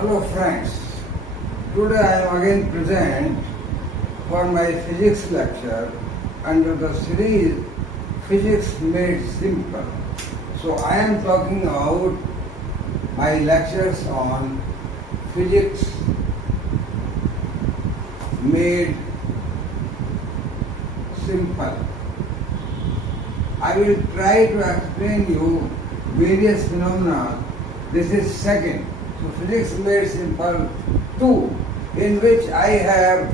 Hello friends, today I am again present for my physics lecture under the series Physics Made Simple. So I am talking about my lectures on physics made simple. I will try to explain you various phenomena. This is second. So physics made simple 2, in which I have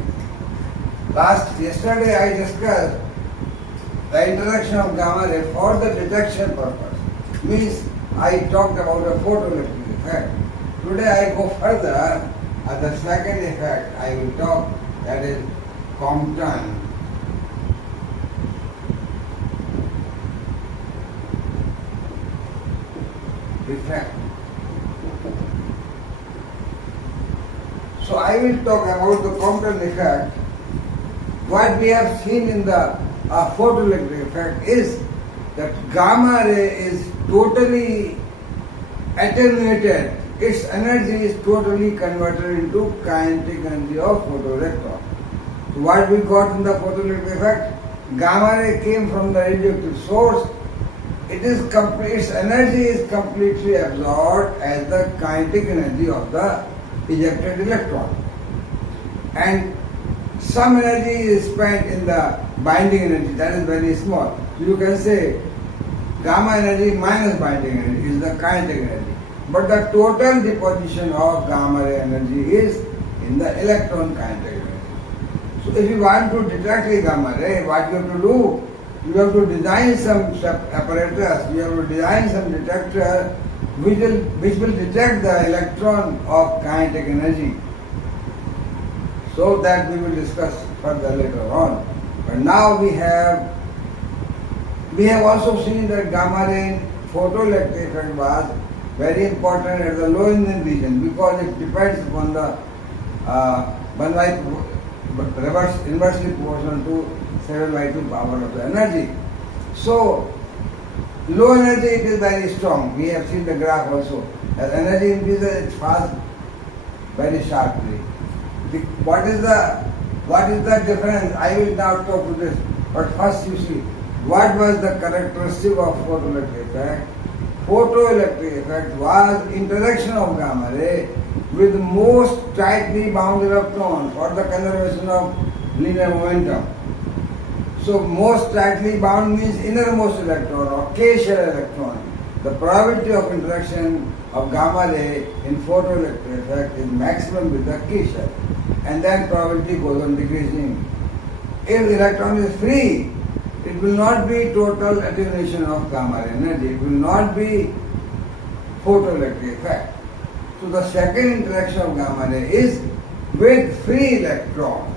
yesterday I discussed the interaction of gamma ray for the detection purpose. Means I talked about the photoelectric effect. Today I go further at the second effect I will talk, that is Compton effect. So I will talk about the Compton effect. What we have seen in the photoelectric effect is that gamma ray is totally attenuated. Its energy is totally converted into kinetic energy of photoelectron. So what we got in the photoelectric effect? Gamma ray came from the radioactive source. Its energy is completely absorbed as the kinetic energy of the ejected electron, and some energy is spent in the binding energy, that is very small. So you can say gamma energy minus binding energy is the kinetic energy, but the total deposition of gamma ray energy is in the electron kinetic energy. So if you want to detect a gamma ray, what you have to do? You have to design some apparatus, you have to design some detector which will detect the electron of kinetic energy. So that we will discuss further later on. But now we have also seen that gamma ray photoelectric effect was very important at the low energy region, because it depends upon the inversely proportional to 7/2 power of the energy. So low energy it is very strong. We have seen the graph also. As energy increases, it falls very sharply. What is the difference? I will now talk to this. But first you see, what was the characteristic of photoelectric effect? Photoelectric effect was interaction of gamma ray with most tightly bound electron for the conservation of linear momentum. So most tightly bound means innermost electron or K-shell electron. The probability of interaction of gamma ray in photoelectric effect is maximum with the K-shell, and then probability goes on decreasing. If electron is free, it will not be total attenuation of gamma ray energy. It will not be photoelectric effect. So the second interaction of gamma ray is with free electron.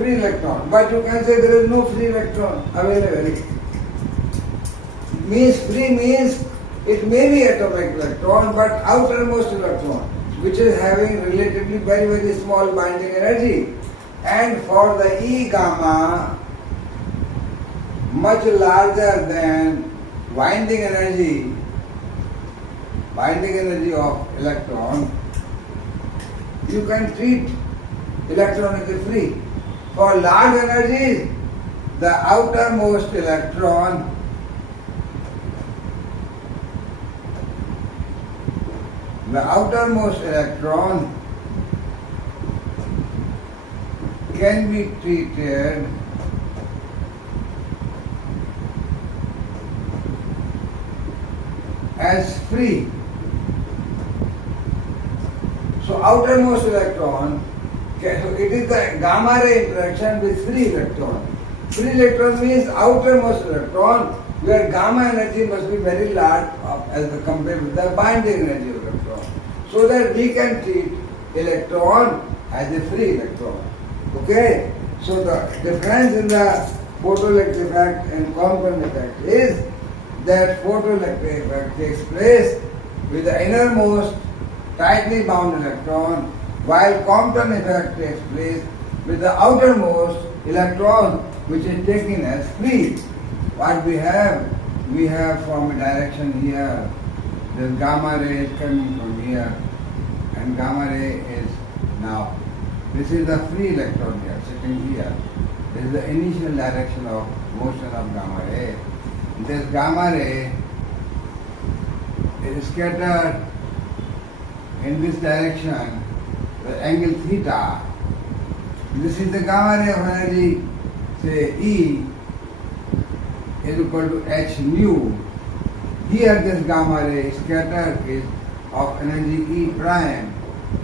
Free electron, but you can say there is no free electron available. Free means it may be atomic electron, but outermost electron, which is having relatively very, very small binding energy. And for the E gamma, much larger than binding energy of electron, you can treat electron as free. For large energies, the outermost electron can be treated as free. So outermost electron, so it is the gamma ray interaction with free electron. Free electron means outermost electron, where gamma energy must be very large as compared with the binding energy of electron, so that we can treat electron as a free electron. Okay? So the difference in the photoelectric effect and Compton effect is that photoelectric effect takes place with the innermost tightly bound electron, while Compton effect takes place with the outermost electron which is taken as free. What we have from a direction here, the gamma ray is coming from here, and gamma ray is now. This is the free electron here, sitting here. This is the initial direction of motion of gamma ray. This gamma ray is scattered in this direction, the angle theta. This is the gamma ray of energy, say E is equal to h nu. Here this gamma ray scattered is of energy E prime,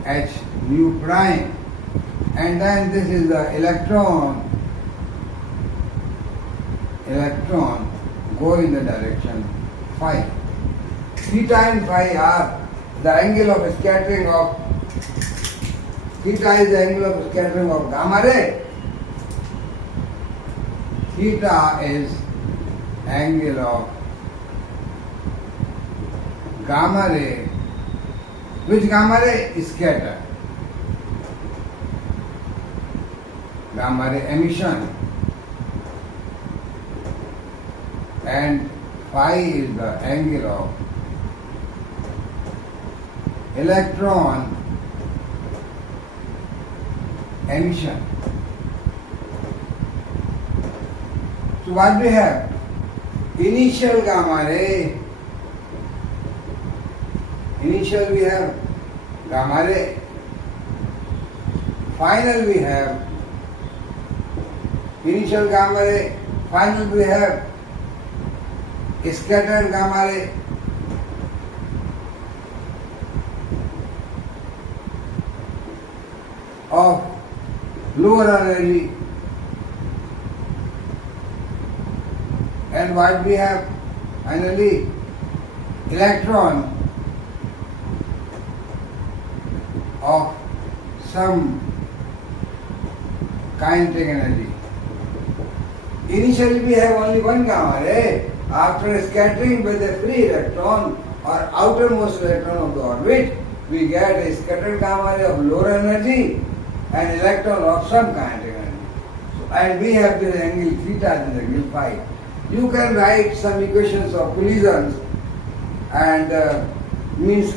h nu prime. And then this is the electron go in the direction phi. Theta and phi are the angle of scattering of, theta is the angle of scattering of gamma ray. Theta is angle of gamma ray. Which gamma ray is scattered? Gamma ray emission. And phi is the angle of electron emission. So what we have? Initial gamma ray. Initial we have gamma ray. Final we have initial gamma ray. Final we have scattered gamma ray. Of lower energy. And what we have finally, electron of some kinetic energy. Initially we have only one gamma ray. After scattering by the free electron or outermost electron of the orbit, we get a scattered gamma ray of lower energy and electron of some kinetic energy. So, and we have this angle theta, this angle phi. You can write some equations of collisions and means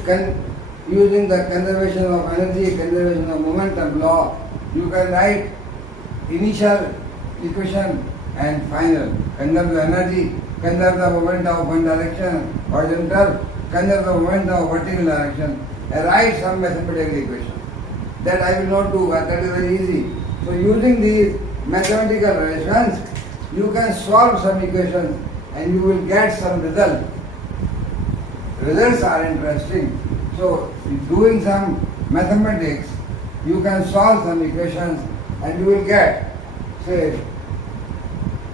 using the conservation of energy, conservation of momentum law. You can write initial equation and final. Conserve the energy, conserve the momentum of one direction, horizontal, conserve the momentum of vertical direction, and write some mathematical equation. That I will not do, that is very easy. So using these mathematical relations, you can solve some equations and you will get some result. Results are interesting. So doing some mathematics, you can solve some equations and you will get, say,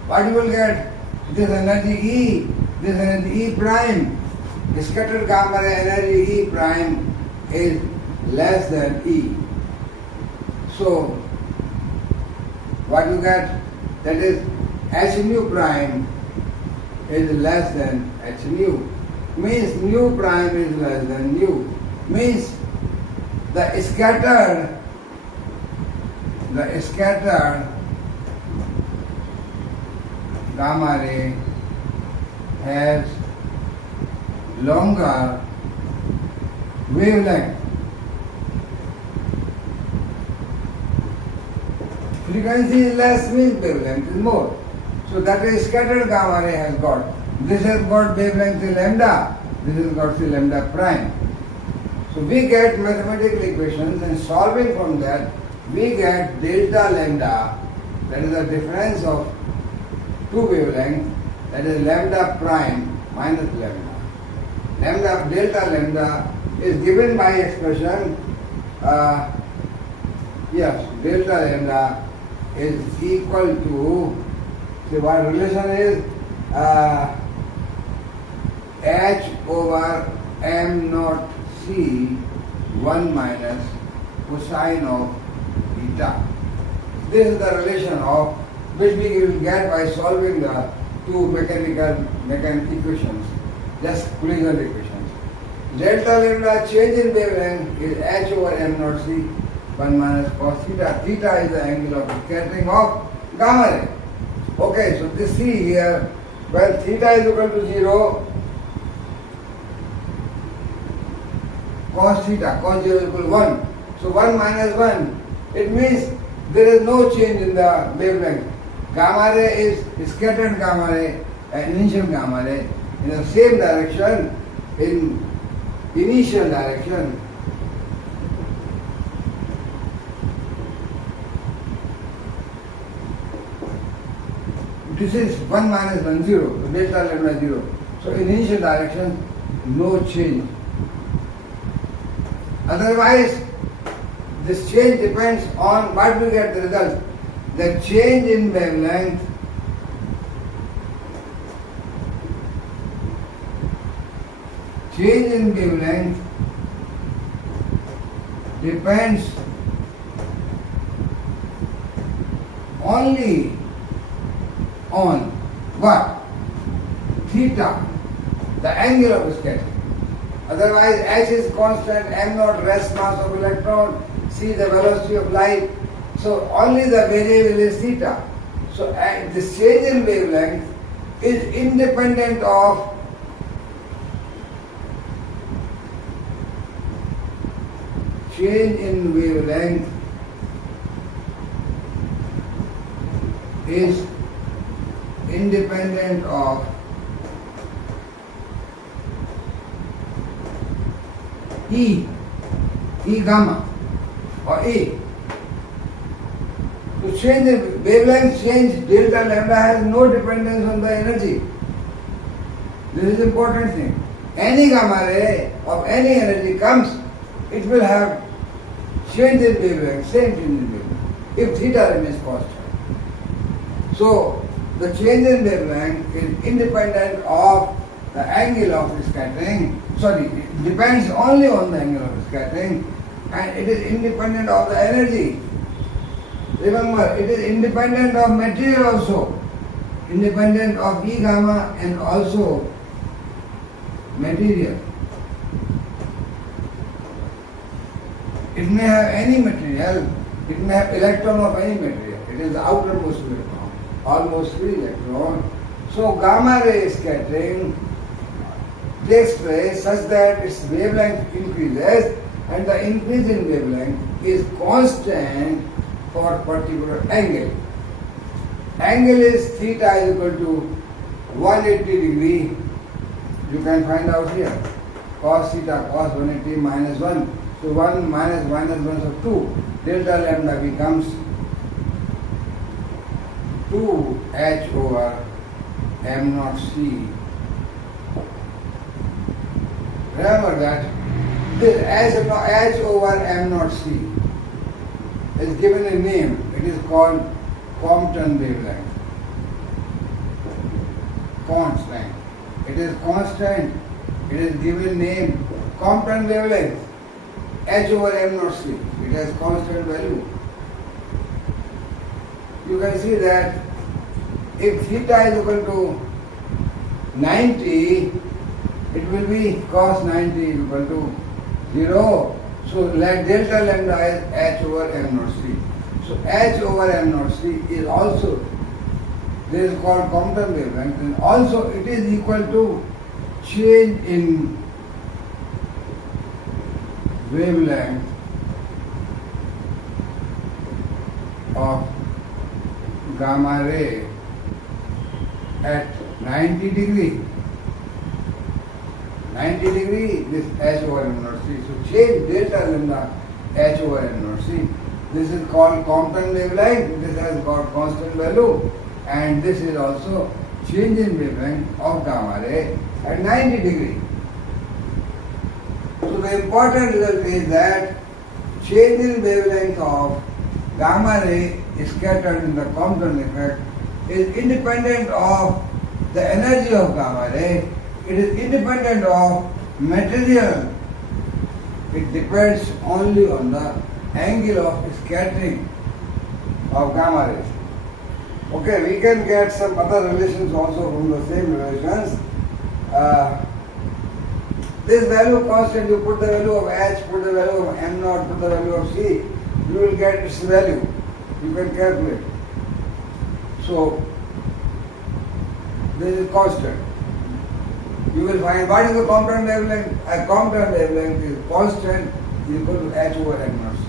what you will get? This energy E, this energy E prime, scattered gamma ray energy E prime is less than E. So what you get? That is h nu prime is less than h nu. Means nu prime is less than nu. Means the scattered gamma ray has longer wavelength. Frequency is less, means wavelength is more. So that is scattered gamma ray has got. This has got wavelength lambda, this has got say lambda prime. So we get mathematical equations and solving from that we get delta lambda, that is the difference of two wavelengths, that is lambda prime minus lambda. Delta lambda is given by expression, yes, delta lambda is equal to, see what relation is, h over m naught c 1 minus cosine of theta. This is the relation of which we will get by solving the two mechanical equations, just collision equations. Delta lambda change in wavelength is h over m naught c 1 minus cos theta. Theta is the angle of scattering of gamma ray. Okay, so this C here, when theta is equal to 0, cos 0 is equal to 1. So 1 minus 1, it means there is no change in the wavelength. Gamma ray is scattered gamma ray and initial gamma ray in the same direction, in initial direction. This is 1 minus 1, 0, so delta lambda 0. So in initial direction, no change. Otherwise, this change depends on what we get the result. The change in wavelength depends only on what? Theta, the angle of scattering. Otherwise, h is constant, m naught rest mass of electron, c the velocity of light. So only the variable is theta. So this change in wavelength is independent of change in wavelength is independent of E gamma or E. To change the wavelength change, delta lambda has no dependence on the energy. This is important thing. Any gamma ray of any energy comes, it will have change in wavelength, same change in wavelength, if theta remains constant. So the change in wavelength is independent of the angle of scattering. Sorry, it depends only on the angle of scattering, and it is independent of the energy. Remember, it is independent of material also, independent of E gamma and also material. It may have any material, it may have electron of any material. It is the outermost electron, almost free electron. So gamma ray scattering takes place such that its wavelength increases, and the increase in wavelength is constant for particular angle. Angle is theta is equal to 180 degree. You can find out here. Cos theta, cos 180 minus 1. So 1 minus 1 so 2. Delta lambda becomes 2h over m naught c. Remember that this h over m naught c is given a name. It is called Compton wavelength. Constant. It is constant. It is given name Compton wavelength. H over m naught c. It has constant value. You can see that if theta is equal to 90, it will be cos 90 is equal to 0. So like delta lambda is h over m naught c. So h over m naught c is also, this is called Compton wavelength, and also it is equal to change in wavelength of gamma ray at 90 degree. 90 degree, this h over m naught c. So change delta lambda h over m naught c. This is called Compton wavelength. This has got constant value, and this is also change in wavelength of gamma ray at 90 degree. So the important result is that change in wavelength of gamma ray scattered in the Compton effect is independent of the energy of gamma ray. It is independent of material. It depends only on the angle of scattering of gamma rays. Okay, we can get some other relations also from the same relations. This value constant, you put the value of h, put the value of m naught, put the value of c, you will get its value. You can calculate. So this is constant. You will find what is the component wavelength? A component wavelength is constant equal to h over m naught c.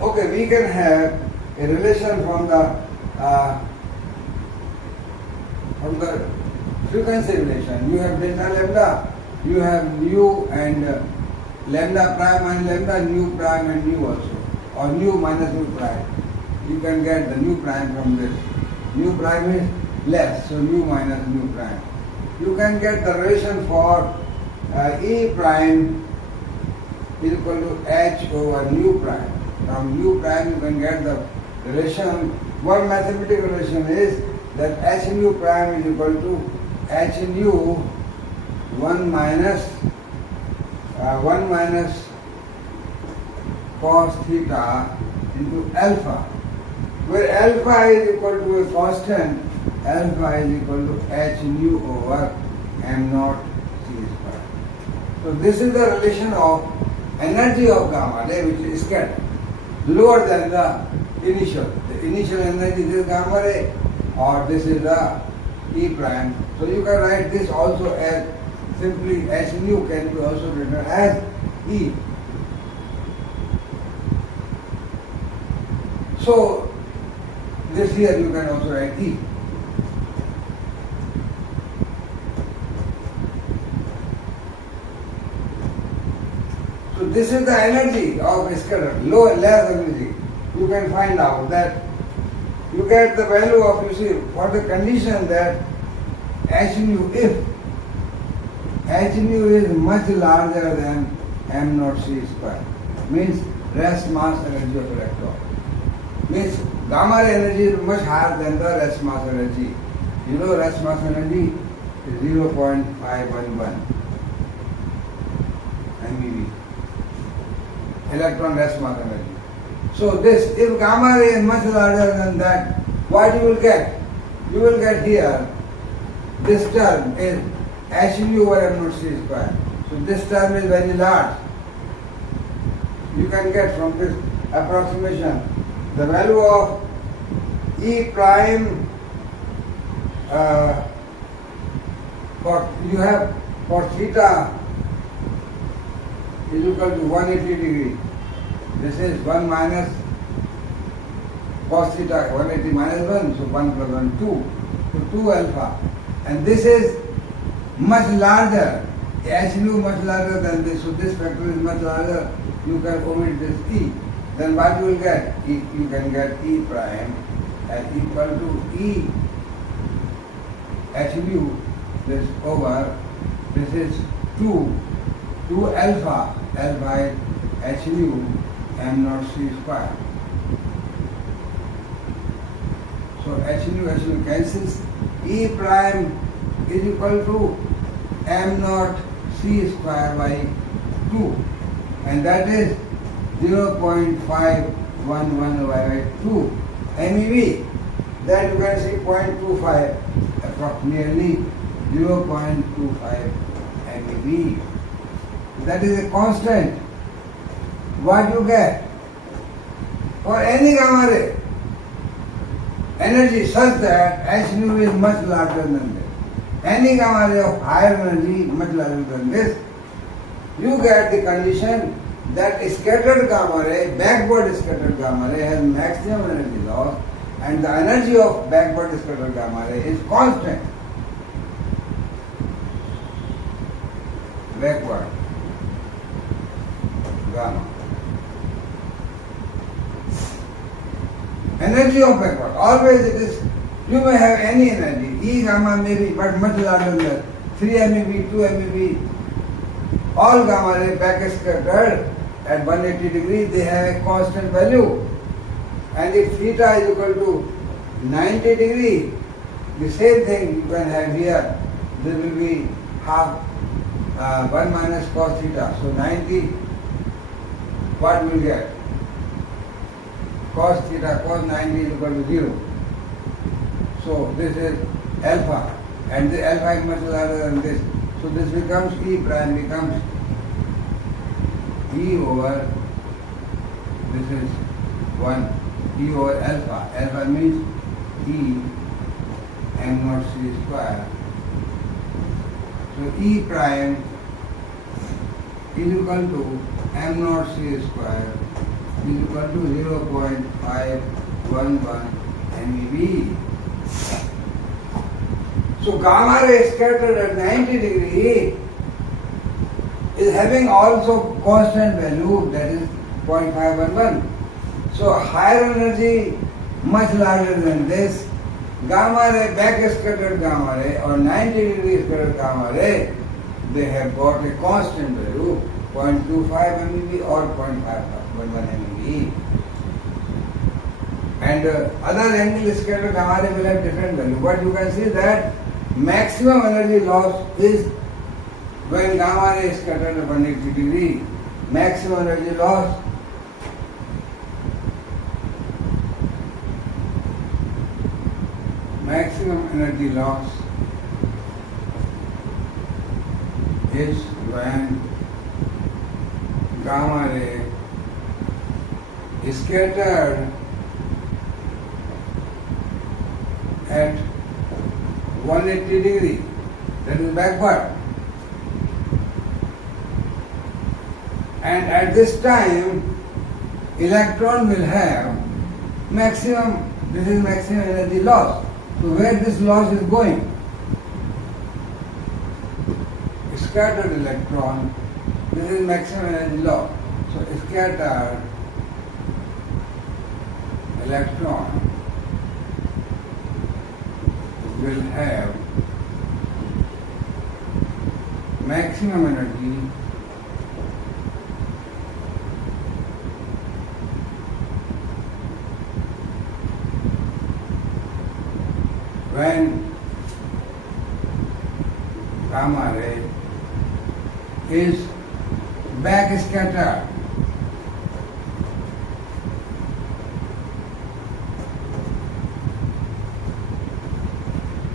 Okay, we can have a relation from the frequency relation. You have delta lambda, you have nu and lambda prime and lambda, nu prime and nu also, or nu minus nu prime. You can get the nu prime from this. Nu prime is less, so nu minus nu prime. You can get the relation for E prime is equal to h over nu prime. From nu prime you can get the relation. One mathematical relation is that h nu prime is equal to h nu 1 minus cos theta into alpha, where alpha is equal to a constant. Alpha is equal to h nu over m naught c square. So this is the relation of energy of gamma ray, which is scattered lower than the initial. The initial energy is gamma ray, or this is the E prime. So you can write this also as simply h nu can be also written as E. So this here you can also write E. So this is the energy of scatter, less energy. You can find out that you get the value of, you see, for the condition that h nu, if h nu is much larger than m naught c square, means rest mass energy of electron. Means gamma ray energy is much higher than the rest mass energy. You know rest mass energy is 0.511 MeV. Electron rest mass energy. So this, if gamma ray is much larger than that, what you will get? You will get here, this term is h nu over m naught c square. So this term is very large. You can get from this approximation the value of E prime you have for theta is equal to 180 degree. This is 1 minus cos theta, 180 minus 1, so 1 plus 1, 2. So 2 alpha. And this is much larger, h nu much larger than this, so this factor is much larger. You can omit this E. Then what you will get? You can get E prime as equal to E h nu, this over, this is 2 alpha, alpha is h nu m naught c square. So h nu cancels. E prime is equal to m naught c square by 2, and that is 0.511 by 2 MeV. That you can see 0.25, approximately 0.25 MeV. That is a constant. What you get? For any gamma ray, energy such that h nu is much larger than this. Any gamma ray of higher energy much larger than this, you get the condition that scattered gamma ray, backward scattered gamma ray has maximum energy loss, and the energy of backward scattered gamma ray is constant. Backward gamma. Energy of backward. Always it is, you may have any energy, E gamma may be, but much larger than that. 3 MeV, 2 MeV, all gamma ray back scattered at 180 degrees, they have a constant value. And if theta is equal to 90 degrees, the same thing you can have here. There will be half 1 minus cos theta. So 90, what will you get? Cos theta, cos 90 is equal to 0. So this is alpha, and the alpha is much larger than this. So this becomes E prime, becomes E over, this is 1 E over alpha. Alpha means E m naught c square. So E prime is equal to m naught c square is equal to 0.511 MeV. So gamma ray scattered at 90 degree is having also constant value, that is 0.511. So higher energy, much larger than this, gamma ray, back scattered gamma ray or 90 degree scattered gamma ray, they have got a constant value 0.25 MeV or 0.511 MeV. And other angle scattered gamma ray will have different value. But you can see that maximum energy loss is when gamma ray is scattered at 180 degree. Maximum energy loss is when gamma ray is scattered at 180 degree, that is backward. And at this time, electron will have maximum, this is maximum energy loss. So where this loss is going? Scattered electron, this is maximum energy loss. So scattered electron will have maximum energy when gamma ray is back scattered.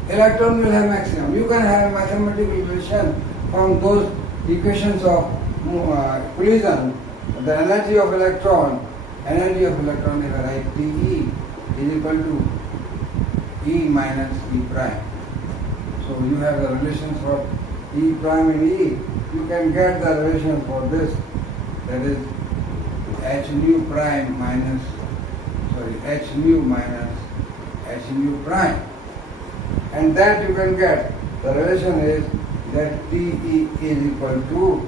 Electron will have maximum. You can have mathematical equation from those equations of collision. The energy of electron if I write TE is equal to E minus E prime. So you have the relations for E prime and E. You can get the relation for this, that is H nu prime minus, H nu minus H nu prime. And that you can get, the relation is that TE is equal to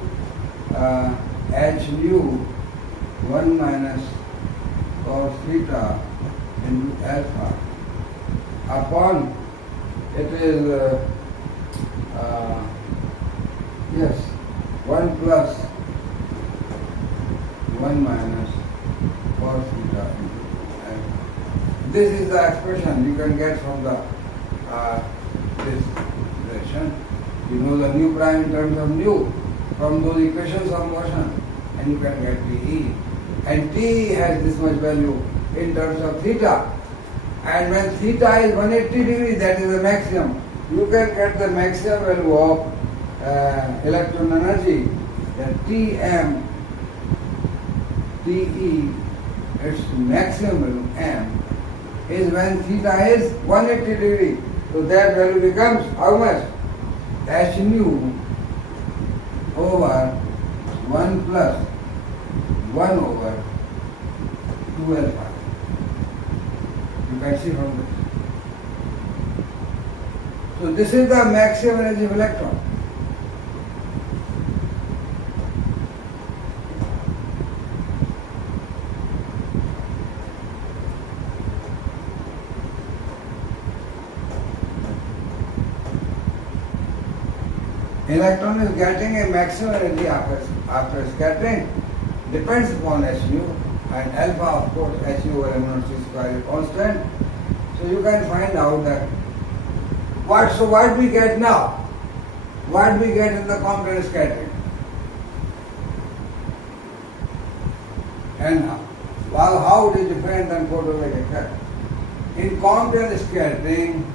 H nu 1 minus cos theta into alpha upon, it is 1 plus 1 minus cos theta into alpha. This is the expression you can get from the this relation. You know the nu prime in terms of nu from those equations of motion, and you can get TE. And T has this much value in terms of theta. And when theta is 180 degree, that is the maximum. You can get the maximum value of electron energy, that TM, TE, its maximum value M, is when theta is 180 degree. So that value becomes how much? H nu over 1 plus 1 over 2 alpha. You can see from this. So this is the maximum energy of electron. Electron is getting a maximum energy after scattering, depends upon H nu, and alpha of course H nu over m naught c square is constant. So you can find out that what we get now, what we get in the Compton scattering, and how it is different than photoelectric. In Compton scattering,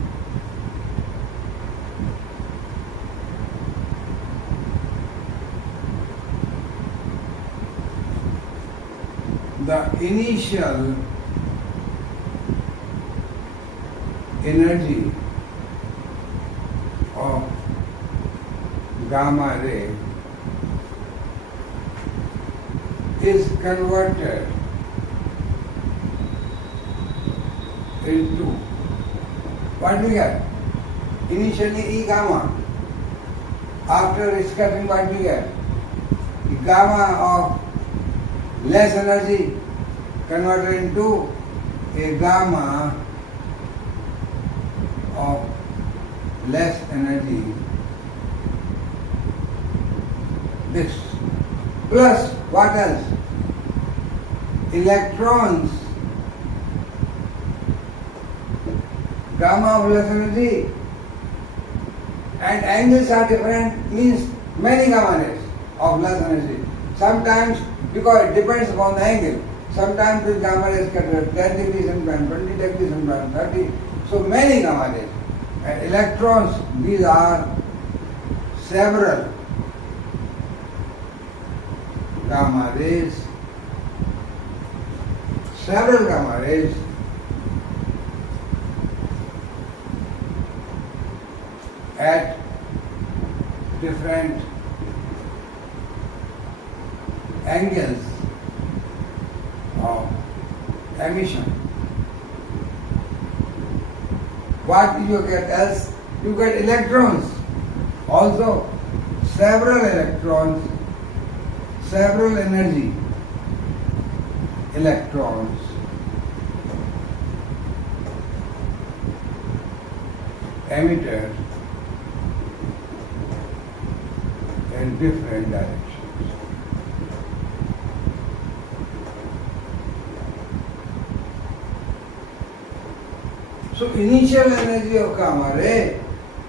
the initial energy of gamma ray is converted into what we get? Initially E gamma. After scattering, what we get? Gamma of less energy converted into a gamma of less energy. This plus what else? Electrons, gamma of less energy, and angles are different, means many gamma rays of less energy. Sometimes, because it depends upon the angle, sometimes this gamma rays scattered 10 degrees, sometimes 20 degrees, sometimes 30. So many gamma rays. And electrons, these are several gamma rays, at different angles of emission. What do you get else? You get electrons. Also, several electrons, several energy electrons emitted in different directions. So initial energy of gamma ray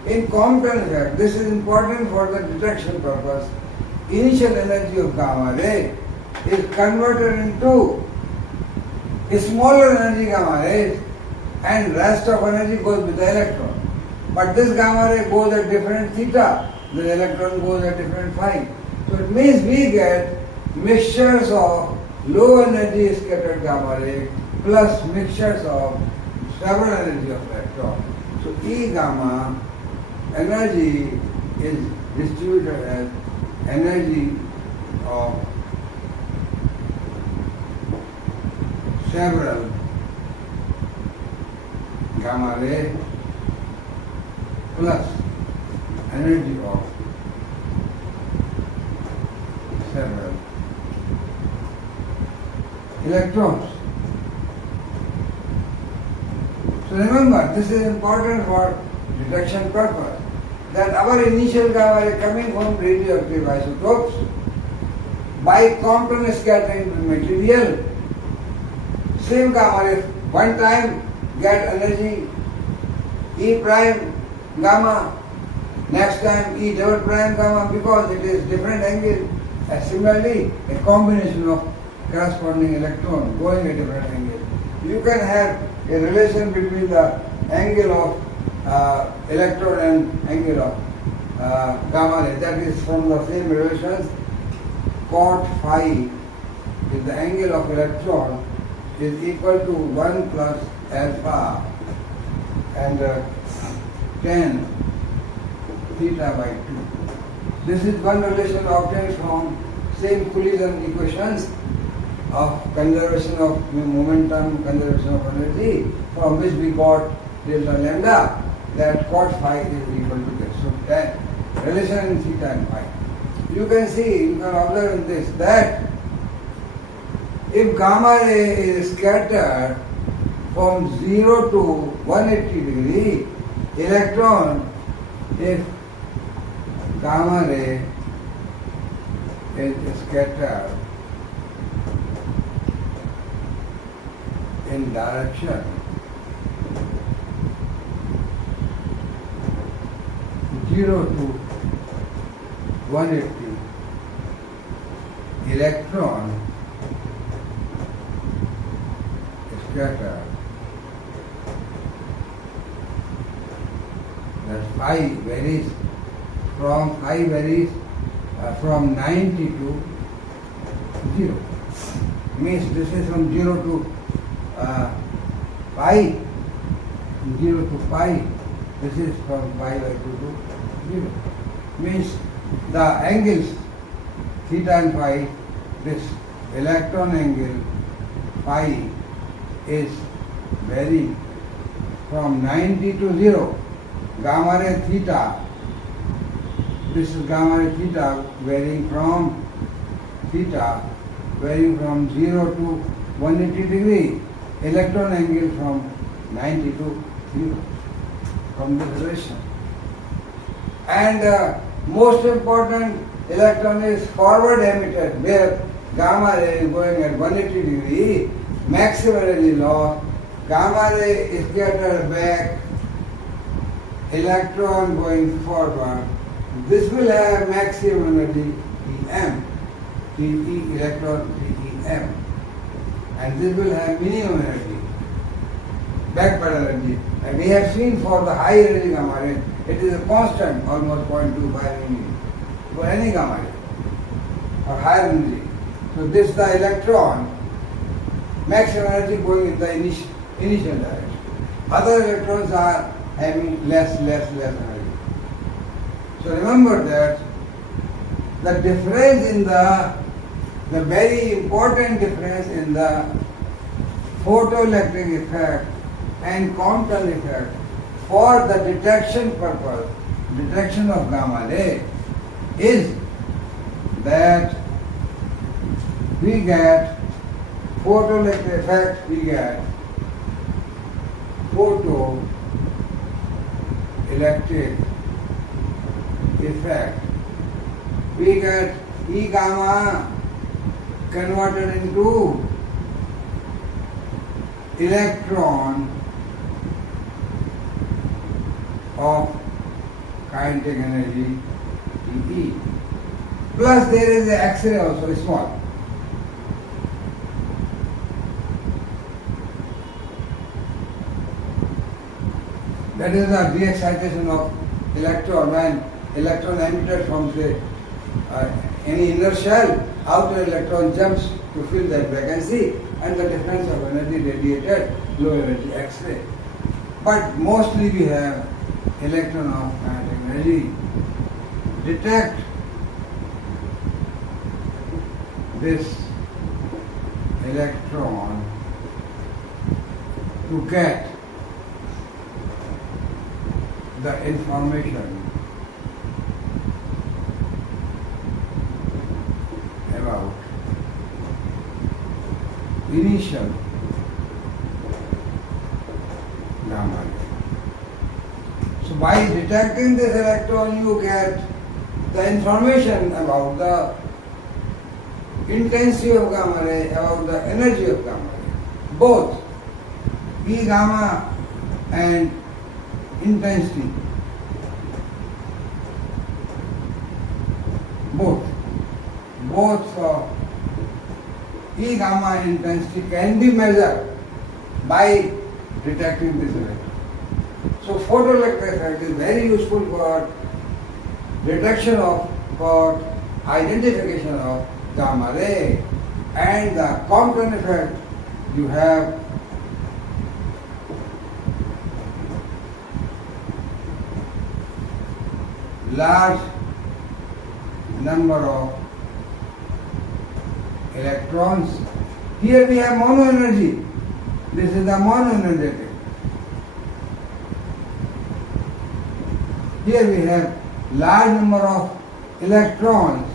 in Compton effect, this is important for the detection purpose. Initial energy of gamma ray is converted into a smaller energy gamma rays, and rest of energy goes with the electron. But this gamma ray goes at different theta, the electron goes at different phi. So it means we get mixtures of low energy scattered gamma ray plus mixtures of several energy of electron. So E gamma energy is distributed as energy of several gamma ray plus energy of several electrons. So remember, this is important for detection purpose, that our initial gamma ray coming from radioactive isotopes by Compton scattering the material, same gamma ray one time get energy E prime gamma, next time E double prime gamma, because it is different angle. And similarly, a combination of corresponding electron going at different angle. You can have a relation between the angle of electron and angle of gamma ray. That is from the same relations. Cot phi is the angle of electron is equal to 1 plus alpha and tan theta by 2. This is one relation obtained from same collision equations of conservation of momentum, conservation of energy, from which we got delta lambda, that cot phi is equal to this. So that relation in theta and phi. You can see, you can observe in this that if gamma ray is scattered from 0 to 180 degree, electron, if gamma ray is scattered in direction 0 to 180, electron is scattered. That phi varies from 90 to 0. Means this is from 0 to pi, 0 to pi. This is from pi by 2 to 0. Means the angles theta and phi, this electron angle phi is varying from 90 to 0. Gamma ray theta, this is gamma ray theta varying from 0 to 180 degree. Electron angle from 90 to 0 from this relation. And most important, electron is forward emitted, where gamma ray is going at 180 degree, maximum energy loss. Gamma ray is scattered back, electron going forward. This will have maximum energy Em, TE electron TEM, and this will have minimum energy, backward energy. And we have seen for the high energy gamma ray, it is a constant, almost 0.25 MeV for any gamma ray or higher energy. So this the electron, maximum energy going in the initial direction. Other electrons are having less energy. So remember that the difference in the very important difference in the photoelectric effect and Compton effect for the detection purpose, detection of gamma ray, is that we get photoelectric effect, we get photoelectric effect, we get E gamma converted into electron of kinetic energy E. Plus there is the X-ray also small. That is the de-excitation of electron when electron emitted from say any inner shell, outer electron jumps to fill that vacancy, and the difference of energy radiated, low energy X-ray. But mostly we have electron of kinetic energy. Detect this electron to get the information about initial gamma ray. So by detecting this electron you get the information about the intensity of gamma ray, about the energy of gamma ray. Both E gamma and intensity. Both E gamma intensity can be measured by detecting this electron. So photoelectric effect is very useful for detection of, for identification of gamma ray. And the Compton effect, you have large number of electrons. Here we have mono energy. This is the mono energetic. Here we have large number of electrons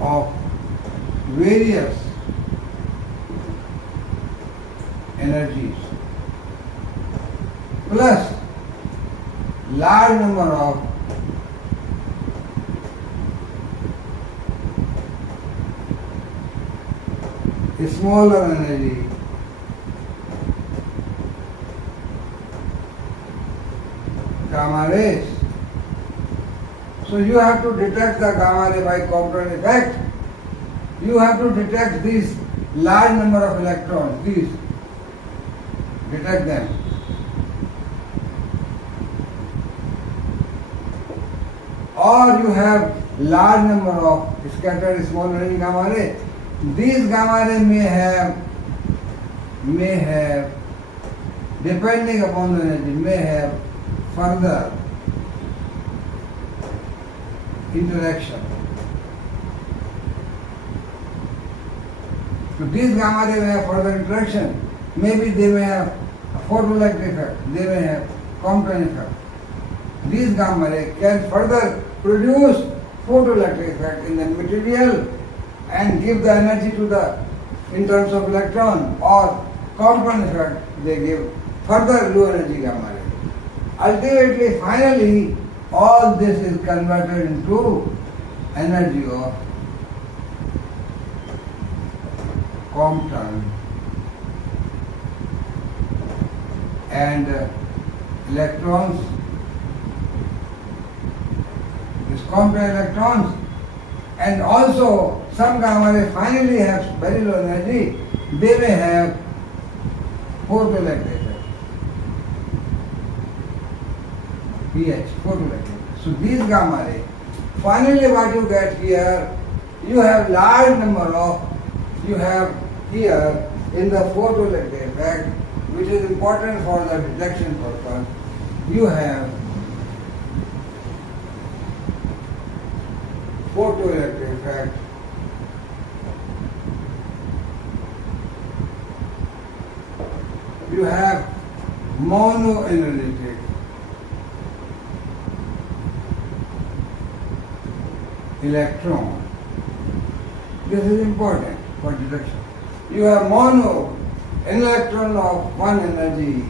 of various energies plus large number of smaller energy gamma rays. So you have to detect the gamma ray by Compton effect. You have to detect these large number of electrons, these, detect them. Or you have large number of scattered small energy gamma ray. These gamma ray may have depending upon the energy, may have further interaction. So these gamma ray may have further interaction. Maybe they may have a photoelectric effect, they may have Compton effect. These gamma ray can further produce photoelectric effect in the material and give the energy to the, in terms of electron, or Compton effect, they give further low energy gamma ray. Ultimately, finally, all this is converted into energy of Compton and electrons. These Compton electrons, and also some gamma ray finally have very low energy, they may have photoelectric effect. pH, photoelectric. So these gamma ray, finally what you get here, you have large number of, you have here in the photoelectric effect, which is important for the detection purpose, you have photoelectric effect, you have monoenergetic electron. This is important for detection. You have mono, an electron of one energy,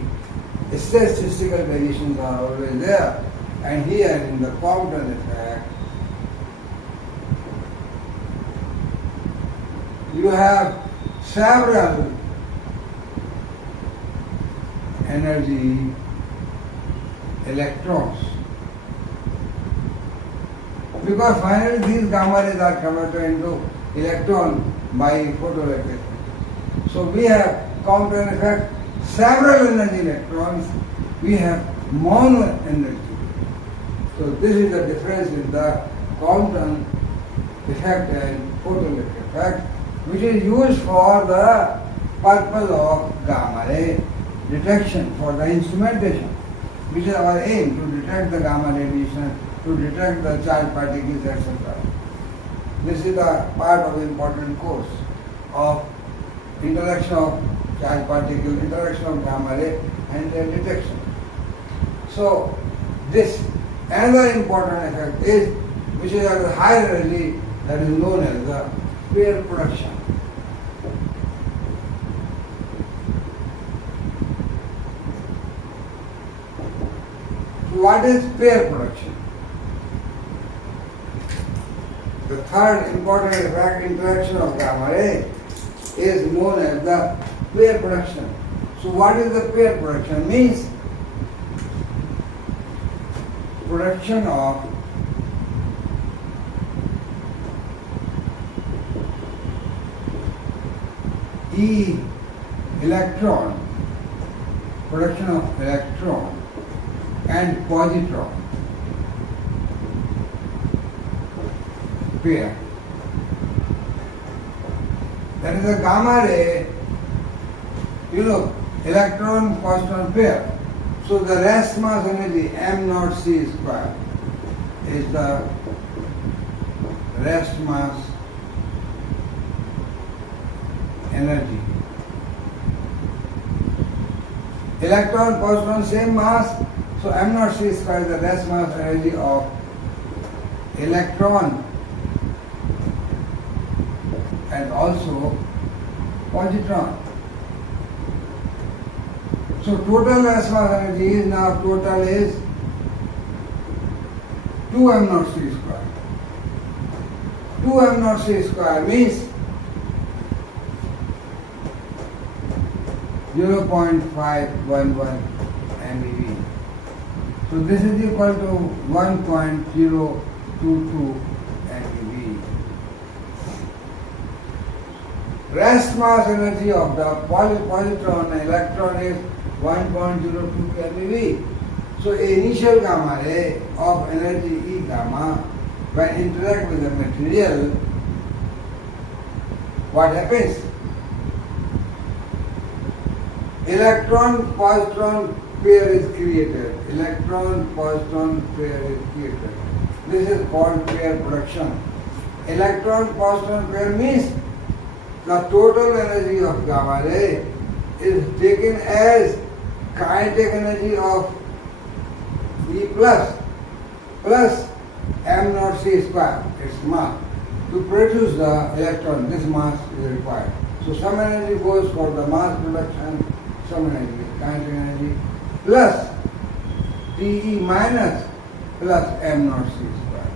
statistical variations are always there, and here in the Compton effect, you have several energy electrons. Because finally these gamma rays are converted into electron by photoelectric. So we have Compton effect, several energy electrons, we have mono energy. So this is the difference in the Compton effect and photoelectric effect, which is used for the purpose of gamma ray detection, for the instrumentation, which is our aim, to detect the gamma radiation, to detect the charged particles, etc. This is the part of the important course of interaction of charged particle, interaction of gamma ray and their detection. So this another important effect is, which is at the higher energy, that is known as the pair production. So what is pair production? The third important effect, interaction of gamma ray, is known as the pair production. So what is the pair production? Means production of E electron, production of electron and positron pair. That is a gamma ray, electron positron pair. So the rest mass energy m0 c square is the rest mass energy. Electron, positron, same mass, so m0 c square is the rest mass energy of electron and also positron. So total rest mass energy is now, total is 2 m0 c square. 2 m0 c square means 0.511 MeV. So this is equal to 1.022 MeV. Rest mass energy of the positron and electron is 1.02 MeV. So initial gamma ray of energy E gamma, when interact with the material, what happens? electron-positron pair is created. Electron-positron pair is created. This is called pair production. Electron-positron pair means the total energy of gamma ray is taken as kinetic energy of E plus m naught c square, its mass. To produce the electron, this mass is required. So some energy goes for the mass production, some energy, kinetic energy, plus Te minus plus m naught c square.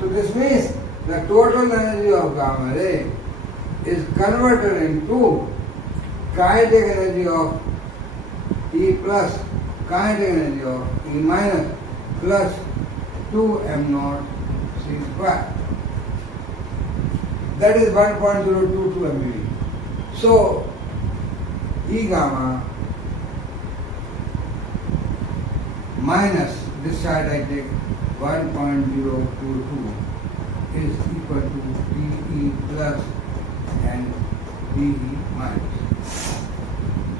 So this means the total energy of gamma ray is converted into kinetic energy of E plus, kinetic energy of E minus plus 2 m naught c square. That is 1.022 MeV. So E gamma minus, this side I take 1.022 is equal to Te plus and Be minus.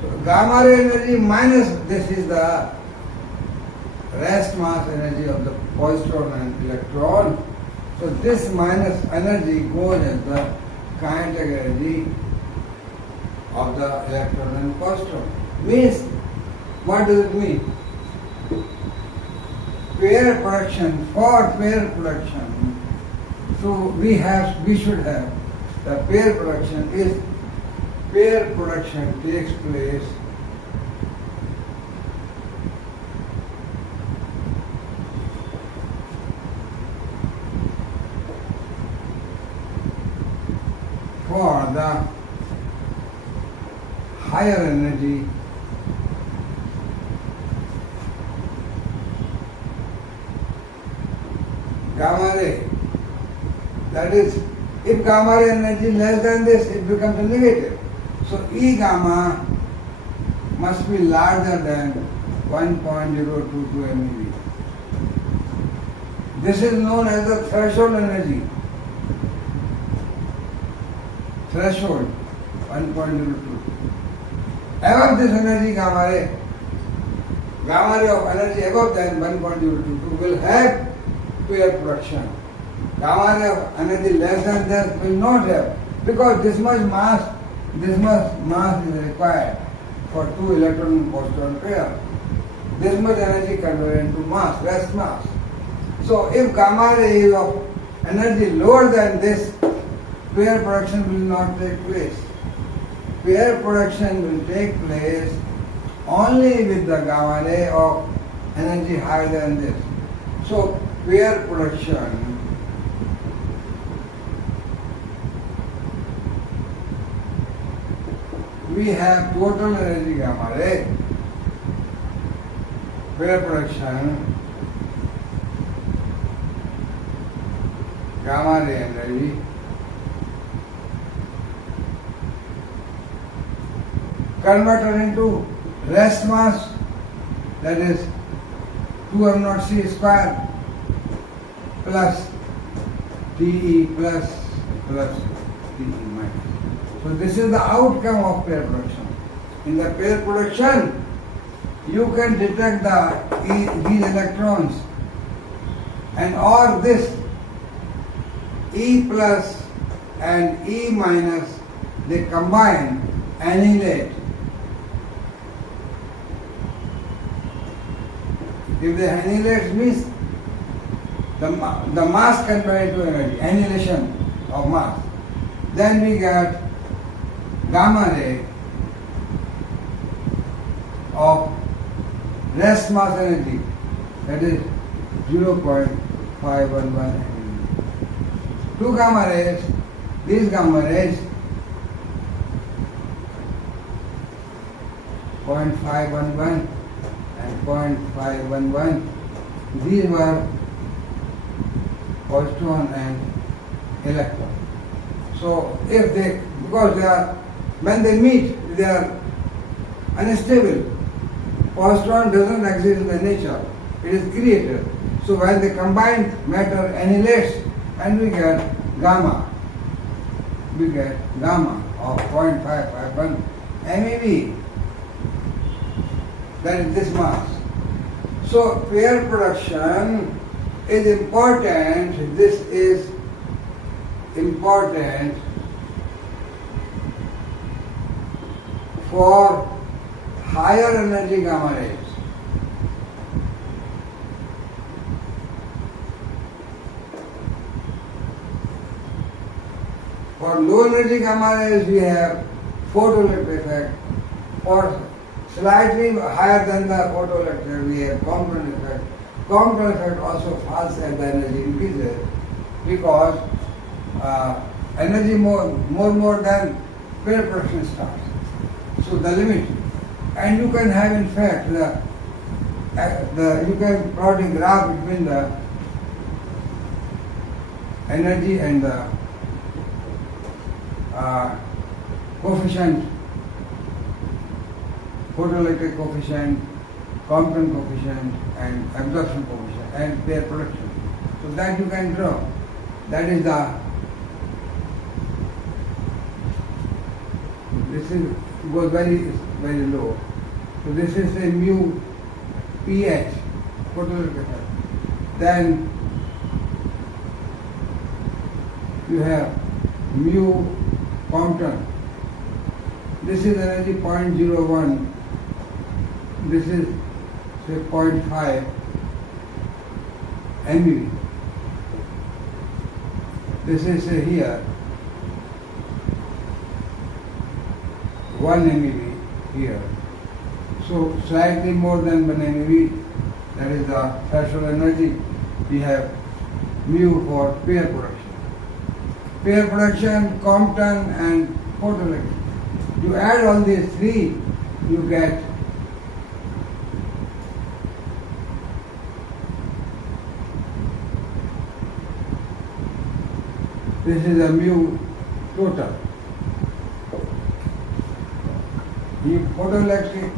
So gamma ray energy minus, this is the rest mass energy of the positron and electron. So this minus energy goes as the kinetic energy of the electron and positron. Means, what does it mean? Pair production, for pair production, so we should have the pair production takes place for the higher energy gamma ray. That is, if gamma ray energy is less than this, it becomes a negative. So E gamma must be larger than 1.022 MeV. This is known as the threshold energy. Threshold 1.02. Above this energy gamma ray of energy above than 1.022 will have pair production. Gamma ray of energy less than that will not have, because this much mass is required for two electron and positron pair. This much energy converted into mass, rest mass. So if gamma ray is of energy lower than this, pair production will not take place. Pair production will take place only with the gamma ray of energy higher than this. So pair production we have total energy gamma ray, pair production, gamma ray energy, converted into rest mass, that is 2m naught c square plus Te plus Te minus. So this is the outcome of pair production. In the pair production, you can detect these electrons, and or this E plus and E minus, they combine, annihilate. If they annihilate means the mass converted to energy, annihilation of mass, then we get gamma ray of rest mass energy, that is 0.511 MeV. Two gamma rays, these gamma rays 0.511 and 0.511, these were positron and electron. So if they, because they are, when they meet, they are unstable. Positron doesn't exist in the nature, it is created. So when the combined matter annihilates, and we get gamma of 0.551 MeV. That is this mass. So pair production is important. This is important for higher energy gamma rays. For low energy gamma rays we have photoelectric effect. For slightly higher than the photoelectric we have Compton effect. Compton effect also falls as the energy increases because energy more than pair production starts. So the limit, and you can have in fact you can plot a graph between the energy and the coefficient, photoelectric coefficient, Compton coefficient, and absorption coefficient, and pair production. So that you can draw. That is this is goes very low. So this is a mu pH, photoelectric effect. Then you have mu Compton. This is energy 0.01. This is say 0.5 MeV. This is say here 1 MeV here. So slightly more than 1 MeV, that is the threshold energy. We have mu for pair production. Pair production, Compton and photoelectric. You add all these three, you get this is a mu total. Mu photoelectric,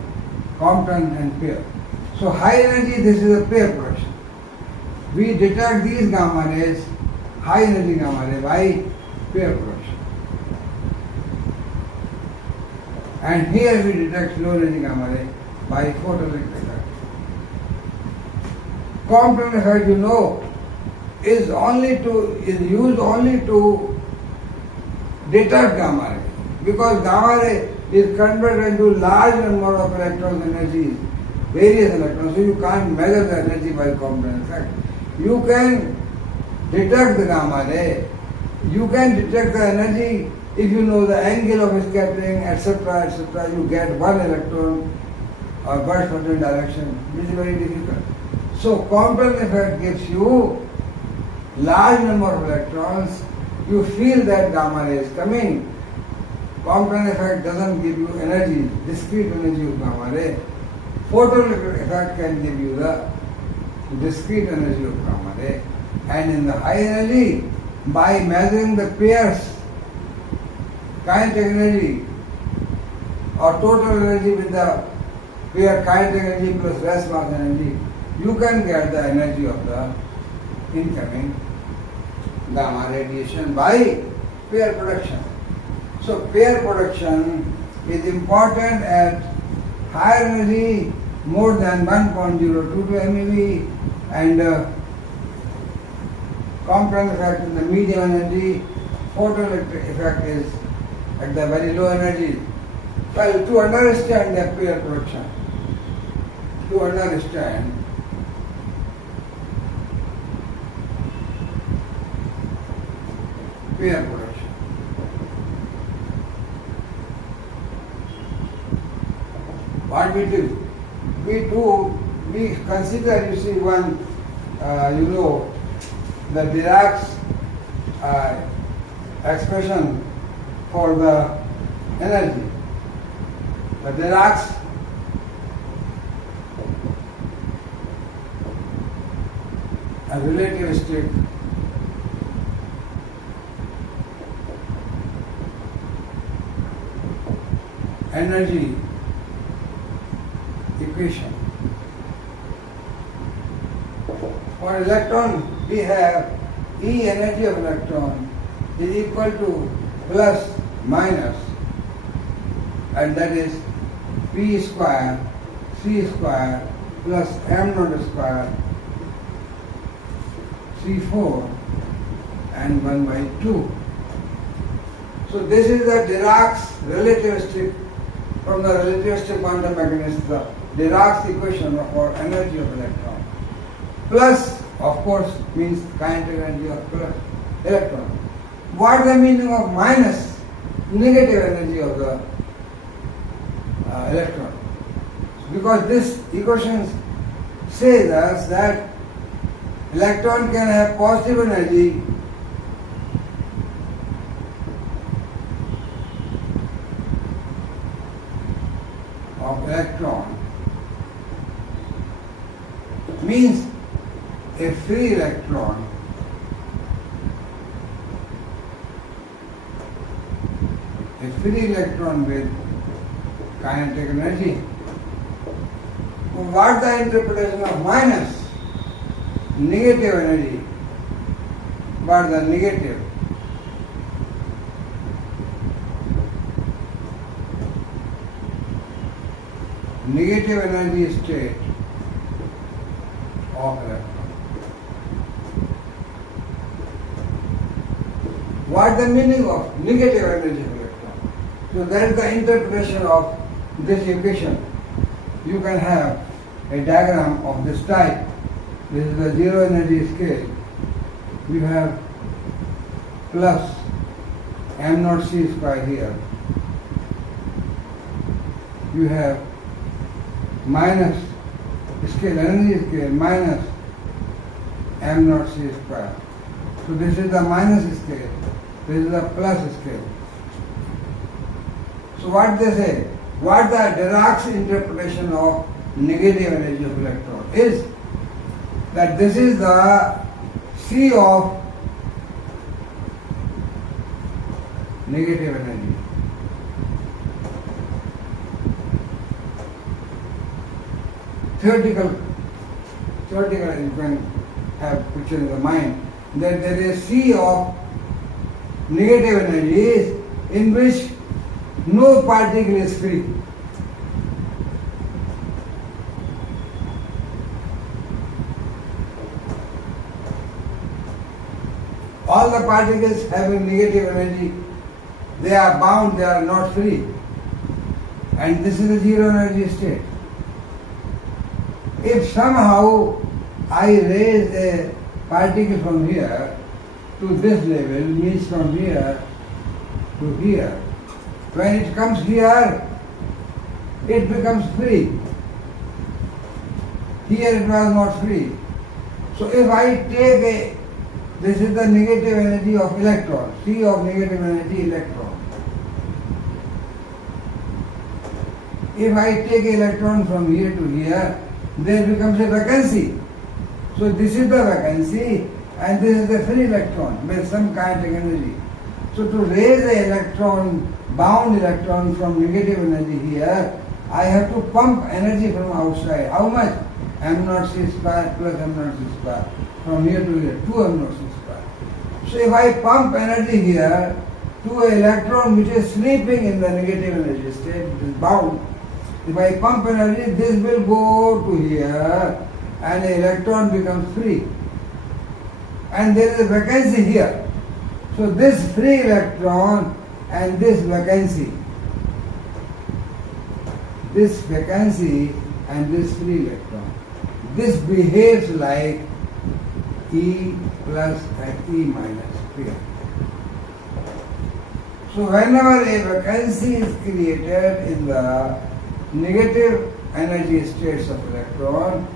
Compton and pair. So high energy, this is a pair production. We detect these gamma rays, high energy gamma ray, by pair production. And here we detect low energy gamma ray by photoelectric effect. Compton effect, you know, is used only to detect gamma ray, because gamma ray is converted into large number of electron energies, various electrons, so you can't measure the energy by Compton effect. You can detect the gamma ray, you can detect the energy if you know the angle of scattering, etc., etc. You get one electron or burst certain direction, which is very difficult. So Compton effect gives you large number of electrons, you feel that gamma ray is coming. Compton effect doesn't give you energy, discrete energy of gamma ray. Photoelectric effect can give you the discrete energy of gamma ray. And in the high energy, by measuring the pairs, kinetic energy or total energy with the pair kinetic energy plus rest mass energy, you can get the energy of the incoming gamma radiation by pair production. So pair production is important at higher energy, more than 1.022 MeV, and Compton effect in the medium energy, photoelectric effect is at the very low energy. Well, to understand the pair production, to understand pair production, what we do? We consider, you see, one, the Dirac's expression for the energy. The Dirac's relativistic energy equation. For electron, we have E energy of electron is equal to plus minus and that is P square C square plus m naught square C4 and 1 by 2. So this is the Dirac's relativistic, from the relativistic quantum mechanics, the Dirac's equation for energy of electron. Plus, of course, means kinetic energy of electron. What is the meaning of minus? Negative energy of the electron. Because this equation says us that electron can have positive energy of electron, means a free electron with kinetic energy. What the interpretation of minus? Negative energy. What the negative? Negative energy state of electron. What the meaning of negative energy of electron? So that is the interpretation of this equation. You can have a diagram of this type. This is the zero energy scale. You have plus m naught c square here. You have minus scale, energy scale, minus m naught c square. So this is the minus scale. This is the plus scale. So what they say? What the Dirac's interpretation of negative energy of electron is that this is the C of negative energy. Theoretical you can have picture in the mind that there is C of negative energy in which no particle is free. All the particles having negative energy, they are bound, they are not free. And this is a zero energy state. If somehow I raise a particle from here to this level, means from here to here, when it comes here, it becomes free. Here it was not free. So if I take this is the negative energy of electron, C of negative energy electron. If I take electron from here to here, there becomes a vacancy. So this is the vacancy and this is the free electron with some kinetic energy. So to raise the electron, bound electron from negative energy here, I have to pump energy from outside. How much? M naught c square plus m naught c square. From here to here, 2 m naught c square. So if I pump energy here to an electron which is sleeping in the negative energy state, it is bound. If I pump energy, this will go to here and the electron becomes free. And there is a vacancy here. So this free electron and this vacancy and this free electron, this behaves like E plus and E minus here. So whenever a vacancy is created in the negative energy states of electron,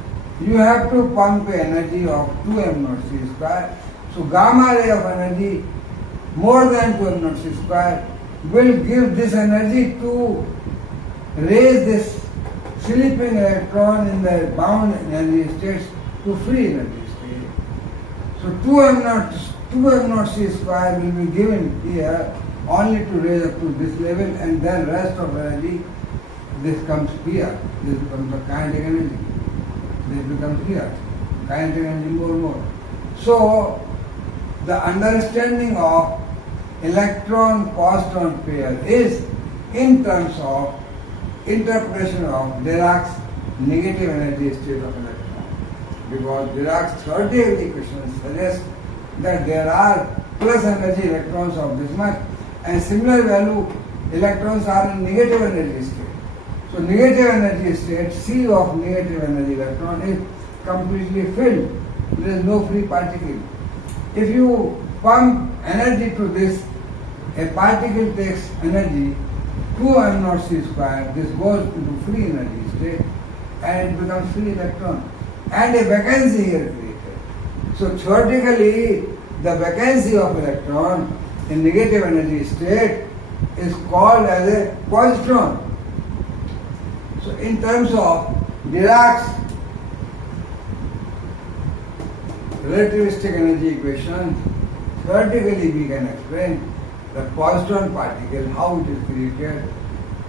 you have to pump energy of 2 m naught c square. So gamma ray of energy more than 2 m naught c square will give this energy to raise this sleeping electron in the bound energy states to free energy state. So 2 m naught c square will be given here only to raise up to this level, and then rest of energy, this comes here. This becomes the kinetic energy. This becomes here. Kinetic energy more and more. So the understanding of electron positron pair is in terms of interpretation of Dirac's negative energy state of electron. Because Dirac's third equation suggests that there are plus energy electrons of this much and similar value electrons are in negative energy state. So negative energy state, C of negative energy electron is completely filled. There is no free particle. If you pump energy to this, a particle takes energy 2m0 c square, this goes into free energy state and it becomes free electron and a vacancy here created. So theoretically the vacancy of electron in negative energy state is called as a positron. So in terms of Dirac's relativistic energy equation, theoretically we can explain the positron particle, how it is created,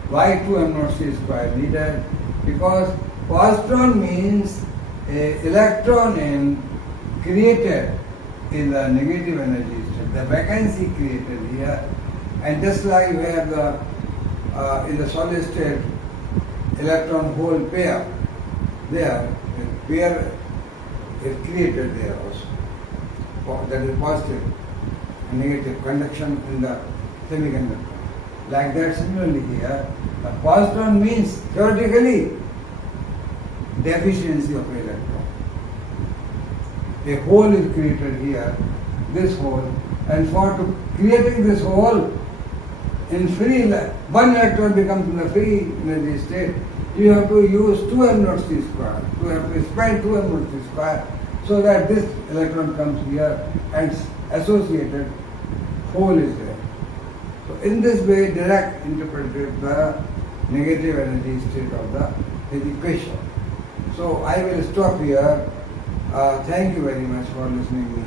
why 2m0 c square needed, because positron means a electron in created in the negative energy state, the vacancy created here, and just like where the in the solid state electron hole pair, there a pair is created there also, that is positive and negative conduction in the semiconductor. Like that similarly here, the positron means theoretically deficiency of electron. A hole is created here, this hole, and for creating this hole in free, one electron becomes in the free energy state, you have to use 2m0 c square, you have to spend 2m0 c square so that this electron comes here and associated hole is there. So in this way Dirac interpreted the negative energy state of the equation. So I will stop here. Thank you very much for listening to me.